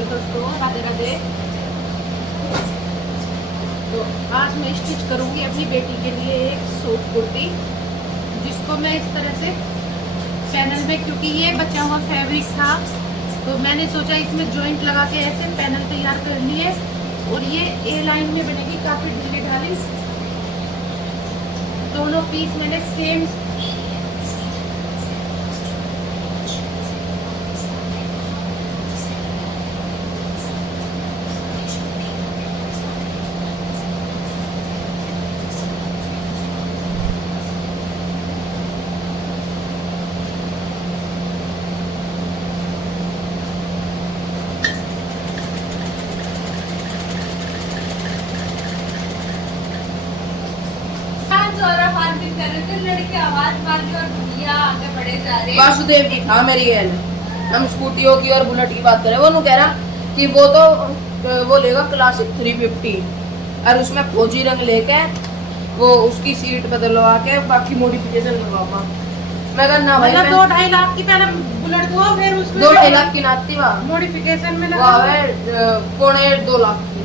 Hello दोस्तों, राधे राधे। तो आज मैं स्टिच करूंगी अपनी बेटी के लिए एक सूट कुर्ती, जिसको मैं इस तरह से पैनल में, क्योंकि ये बचा हुआ फैब्रिक था तो मैंने सोचा इसमें जॉइंट लगा के ऐसे पैनल तैयार कर लिए और ये ए लाइन में बनेगी, काफी ढीली ढाली। दोनों पीस मैंने सेम लड़के आवाज मार और भैया आगे बढ़े जा रहे। वासुदेव की था मेरी गैल। हम स्कूटियों की और बुलेट की बात करें, वो नु कह रहा कि वो तो वो लेगा क्लासिक 350 और उसमें फौजी रंग लेके वो उसकी सीट बदलवा के बाकी मॉडिफिकेशन करवाऊंगा। मैं कहा ना भाई, मतलब 2-2.5 लाख की पहले बुलेट दो, फिर उसमें 2-2.5 लाख की नाती वा मॉडिफिकेशन में वो लगा है 2.25 लाख की।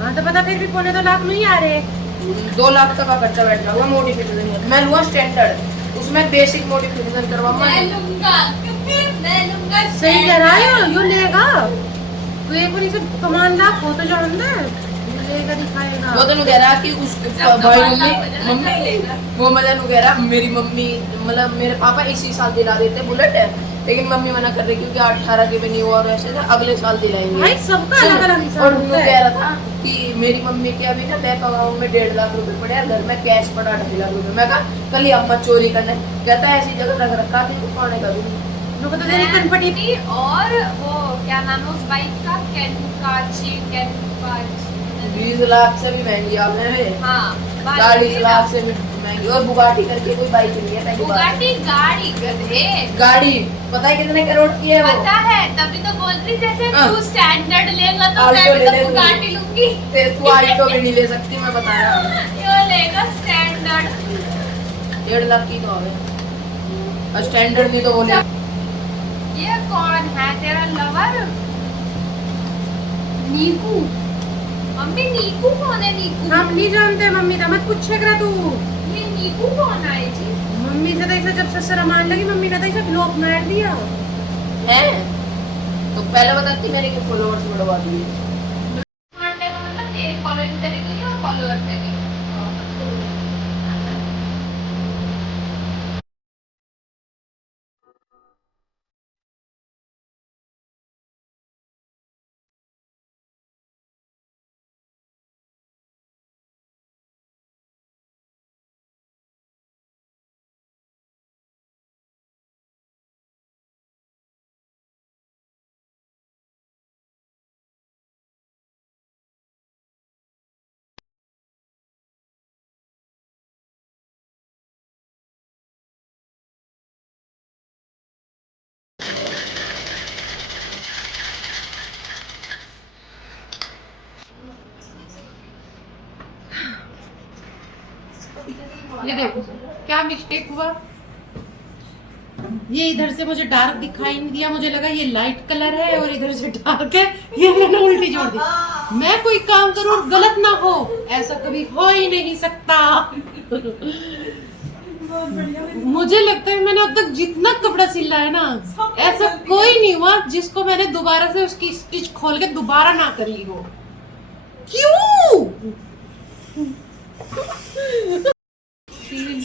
हाँ तो पता, फिर भी 2.25 लाख नहीं आ रहे। 2 लाख तक का खर्चा बैठ रहा हुआ मॉडिफिकेशन। मैं लूंगा स्टैंडर्ड, उसमें बेसिक मॉडिफिकेशन करवाऊंगा। मैं लूंगा सही कह रहा है, यो लेगा तो एक बार इसे कमान लाख हो तो जो अंदर लेगा दिखाएगा। वो तो नु कह रहा कि उस भाई मम्मी वो मजा नु कह रहा मेरी मम्मी, मतलब मेरे पापा इसी साल दिला देते बुलेट है, लेकिन मम्मी मना कर रही क्योंकि 18 के भी नहीं हुआ और ऐसे ना अगले साल दिलाएंगे भाई सबका अलग अलग हिसाब और वो होता कह है। रहा था कि मेरी मम्मी के अभी ना बैंक अकाउंट में 1.5 लाख रुपए पड़े हैं, घर में कैश पड़ा 2.5 लाख रुपए। मैं कहा कल ही अम्मा चोरी करने, कहता है ऐसी जगह रख रखा थी तो कौन का भी लोग तो तेरी कनपटी और वो क्या नाम है उस बाइक का, कैनकाची 20 लाख से भी महंगी आपने हाँ 40 लाख से भी महंगी। और बुगाटी करके कोई बाइक नहीं है, पहली बात। बुगाटी गाड़ी गधे गाड़ी पता है कितने करोड़ की है वो? पता है, तभी तो बोल रही जैसे हाँ। तू स्टैंडर्ड लेगा तो आल्टो मैं भी ले तो ले तू। बुगाटी लूंगी। तू आल्टो भी नहीं ले सकती, मैं बता रहा हूँ। यो लेगा स्टैंडर्ड। 1.5 लाख की तो है और स्टैंडर्ड नहीं तो बोले। ये कौन है तेरा लवर? नीकू। मम्मी नीकू कौन है? नीकू हम नहीं जानते मम्मी, तो मत पूछे करा तू। ये नीकू कौन है जी? मम्मी से तो ऐसे जब से शर्मान लगी, मम्मी ने तो ऐसे ब्लॉक मार दिया हैं तो पहले बताती मेरे के फॉलोअर्स बढ़वा दिए। मारने का मतलब तेरे फॉलोइंग करेगी और फॉलोअर करेगी। ये देखो क्या मिस्टेक हुआ। ये इधर से मुझे डार्क दिखाई नहीं दिया, मुझे लगा ये लाइट कलर है और इधर से डार्क है, ये मैंने उल्टी जोड़ दी। मैं कोई काम करूं और गलत ना हो, ऐसा कभी हो ही नहीं सकता। मुझे लगता है मैंने अब तक जितना कपड़ा सिला है ना, ऐसा कोई नहीं हुआ जिसको मैंने दोबारा से उसकी स्टिच खोल के दोबारा ना कर ली हो। क्यों?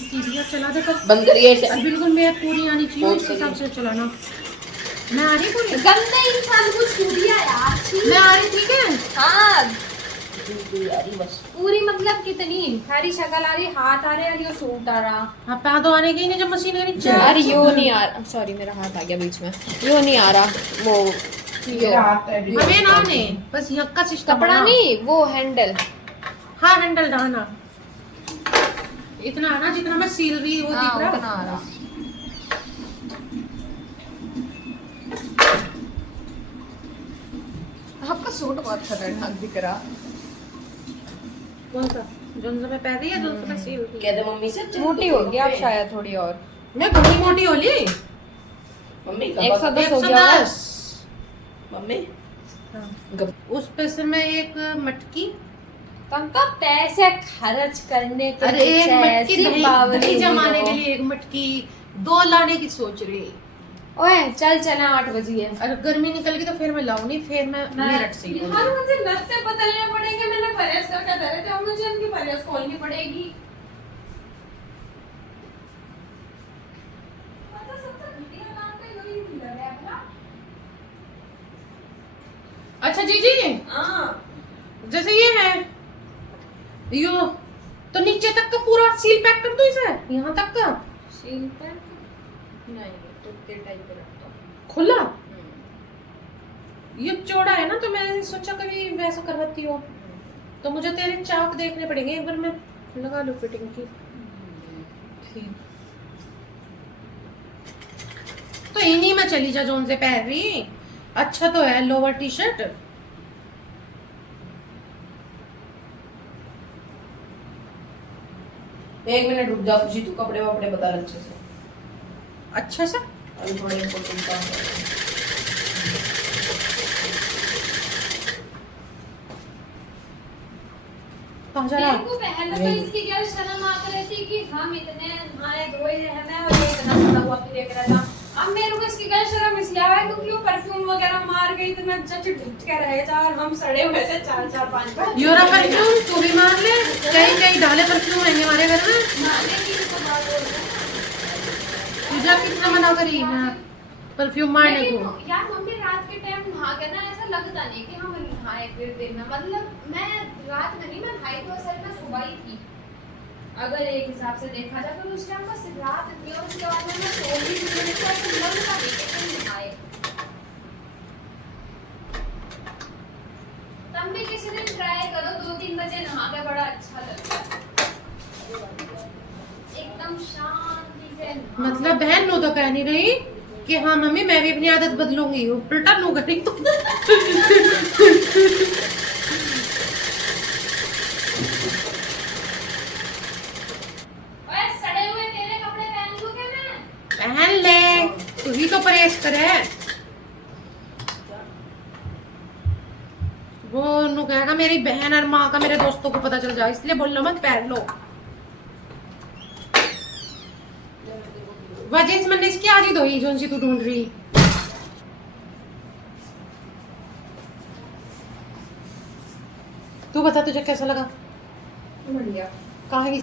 सीढ़ियाँ चला दे बंद करिए इसे। बिल्कुल मेरे पूरी आनी चाहिए, इस हिसाब से चलाना। मैं आ रही पूरी, गंदे इंसान को छू दिया यार। छी। मैं आ रही, ठीक है। हाँ बस पूरी मतलब कितनी हरी शक्ल आ रही, हाथ आ रहे और सूट आ रहा। हाँ पैर तो आने के ही नहीं जब मशीन के नीचे। अरे यो नहीं आ रहा, सॉरी मेरा हाथ आ गया बीच में। यो नहीं आ रहा, वो हमें ना आने, बस यहाँ का सिस्टम कपड़ा नहीं, वो हैंडल। हाँ हैंडल डालना इतना आना जितना मैं सील रही वो दिख रहा। उतना आ रहा। आपका सूट बहुत खतरनाक दिख रहा। कौन सा? जो मैं पहन रही है, जो मैं सील रही। कहते मम्मी से मोटी होगी आप शायद थोड़ी और। मैं बड़ी मोटी हो ली। मम्मी 110 हो गया होगा। 110। मम्मी उस पे से मैं एक मटकी, तुमको पैसे खर्च करने के अरे एक पीछे मटकी ऐसी दही बावली दही जमाने हो। के लिए एक मटकी 2 लाने की सोच रही। ओए चल चला 8 बजे है। अगर गर्मी निकल गई तो फिर मैं लाऊं नहीं, फिर मैं मेरठ से ही यार मुझे नस्ते बदलने पड़ेंगे, मैंने परहेज करके धरे थे, अब मुझे उनकी परहेज खोलनी पड़ेगी। अच्छा सबसे घटिया काम तो यही मिल रहा है अपना। अच्छा जीजी, हां जैसे ये है यो, तो नीचे तक का पूरा सील पैक कर दो इसे, यहाँ तक का सील पैक नहीं, टुकड़े टाइप पे रखता हूं। खुला। ये चौड़ा है ना, तो मैंने सोचा कभी वैसा करवाती हो तो मुझे तेरे चाक देखने पड़ेंगे, एक बार मैं लगा लूं फिटिंग की। ठीक, तो इन्हीं में चली जा जोन से पहन रही। अच्छा तो है लोअर टी शर्ट। एक मिनट रुक जा खुशी, तू कपड़े वपड़े बता अच्छे से। अच्छा सा अभी थोड़ा इम्पोर्टेंट काम है। कहाँ जा रहा? मेरे को पहले तो इसकी क्या शर्म आती रहती कि हम इतने नहाए धोए हैं मैं, और ये इतना सड़ा हुआ फिर एक रहता। अब मेरे को इसकी क्या शर्म इसलिए आया क्योंकि वो परफ्यूम वगैरह मार गई तो मैं चच ढक के रह जा, और हम सड़े हुए थे 4-4-5 बार। योरा परफ्यूम तू भी मार ले, कहीं कहीं डाले परफ्यूम है हमारे घर में। मारने की तो बात हो रही है। तुझा कितना मना करी ना परफ्यूम मारने लेकिन को। यार मम्मी रात के टाइम नहा के ना ऐसा लगता नहीं कि हम नहाए फिर दिन में, मतलब मैं रात में नहीं, मैं नहाई तो असल में सुबह ही थी अगर एक हिसाब से देखा जाए, तो उस टाइम बस रात थी और उसके बाद में मैं सो भी थी, मुझे तो ऐसा लगता नहीं कि हम नहाए। तुम भी किसी दिन ट्राई करो, 2-3 बजे नहा के बड़ा अच्छा लगता है, एकदम शांति से नहा। मतलब बहन नो तो कह नहीं रही कि हाँ मम्मी मैं भी अपनी आदत बदलूंगी, उल्टा नो करी तो। ओए सड़े हुए तेरे कपड़े पहन लूं क्या मैं? पहन ले, तू ही तो परहेज करे। वो नु कहेगा मेरी बहन और माँ का मेरे दोस्तों को पता चल जाए, इसलिए बोल लो मत पहन लो। वह जींस मैंने इसकी आज ही धोई जो सी तू ढूंढ रही। तू बता तुझे कैसा लगा? बढ़िया। कहाँ है